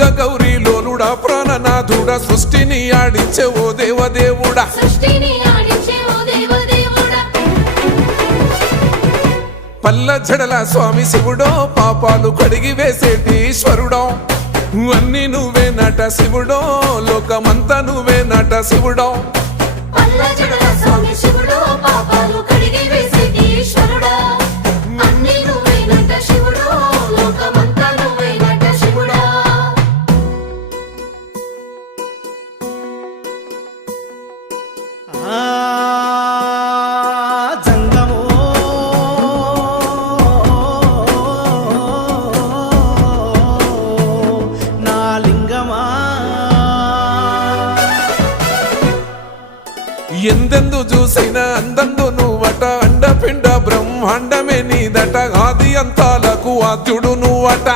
లింగ గౌరీ లోలుడా ప్రాణనాథుడా సృష్టిని ఆడించే ఓ దేవదేవుడా పల్ల జడల స్వామి శివుడో పాపాలు కడిగి వేసేటి ఈశ్వరుడో అన్ని నువ్వే నట శివుడో లోకమంతా నువ్వే నట శివుడో ఎందెందు చూసైనా అందందు నువ్వట అండపిండ బ్రహ్మాండమే నీదట ఆది అంతాలకు ఆద్యుడు నువ్వట